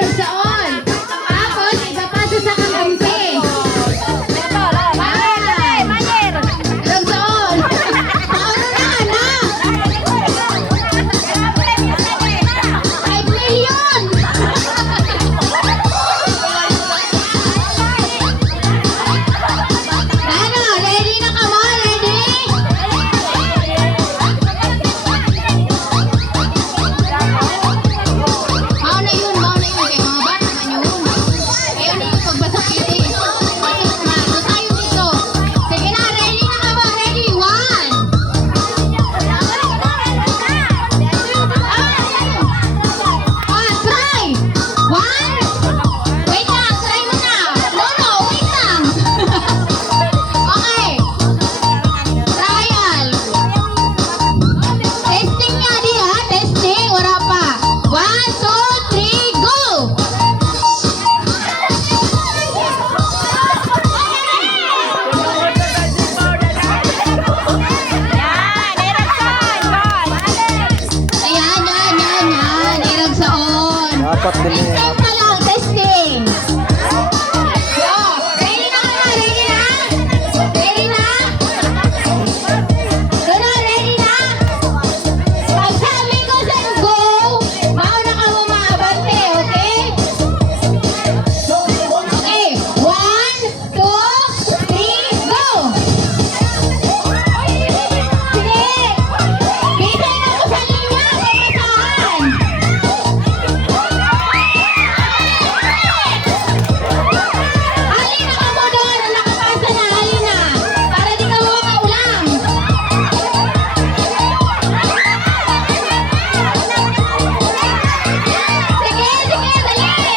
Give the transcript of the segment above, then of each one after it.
nagsaon. Tapos, ipapasa sa kakampi. Nagsaon. Paano na, anak? 5 million! Ano, ready na ka mo? Ready? Mauna yun. Kaya mga bata man yun. Ayaw na yung pagbasakiti. Doon tayo dito. Sige na, ready na ka mo? Ready? 1. Try! 1. Wait lang, try mo na. No, wait lang. Okay. Trial. Testing nga di ha, testing. Wala pa. 1, 2, 3, go! Ayan. Irag saon. Dapat din eh. Testing pa lang, testing. Go. Ready na ka na? Ready na? Ready na? Ready na? Pag sabi ko sa'yo, go, mauna ka mo maabante, okay? Okay, 1, 2, 3, go! Sige! Bitay na ko sa linya, papasahan! Halina ka mo doon, nakapasa na, halina! Para di ka mo makaulam! Sige, dali!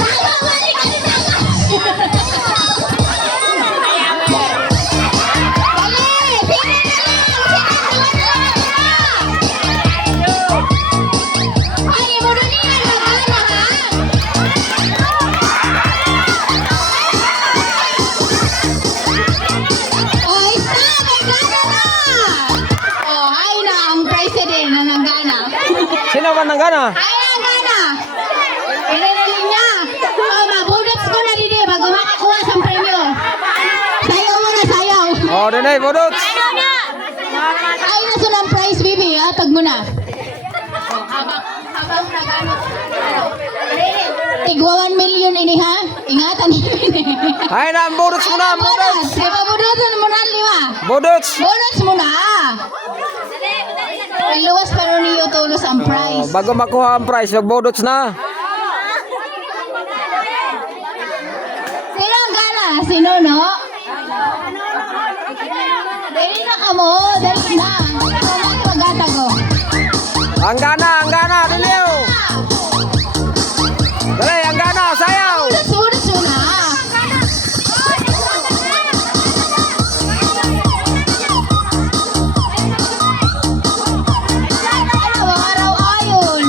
Tama, balik ka din tama! Dali! Sige na lang! Ay, mo na niya, nagana ha? Oh, stop! Ay, gana na! Oh, ay na ang president na nanggana. Sino ba nang gana? Ay, nanggana! Ililili niya. Oh, mabudots ko na didi bago makakuha sa premyo. Sayaw mo na, sayaw. Oh, dinay, budot. Ay, nasa ng prize, baby. Tag mo na. Oh, habang nagano. Tigwa 1 million ini ha? Ingatan ini. Ay na, budots mo na, budots. Di ba budotan mo na 5? Budots. Bonus mo na! Iluwas pa rin niyo tulos ang Oh, prize. bago makuha ang prize, mag-budots na. Sino ang gana? Sino, no? Dali na ka mo. Dali na. Ikaw na magata ko. Ang gana, diliw. Dali, ang gana, sayaw. Bonus mo na. Ano, araw ayon.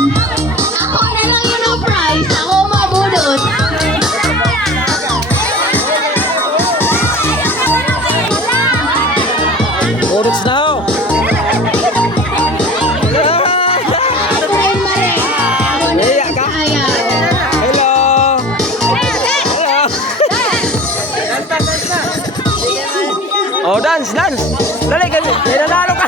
Ako na lang yun ang prize. Ako mabudot. Budots na. Oh. Ako rin mali. Ako na Iya lang ka? sa ayaw. Hello. Hello. Oh, dance. Dali, nanalo ka.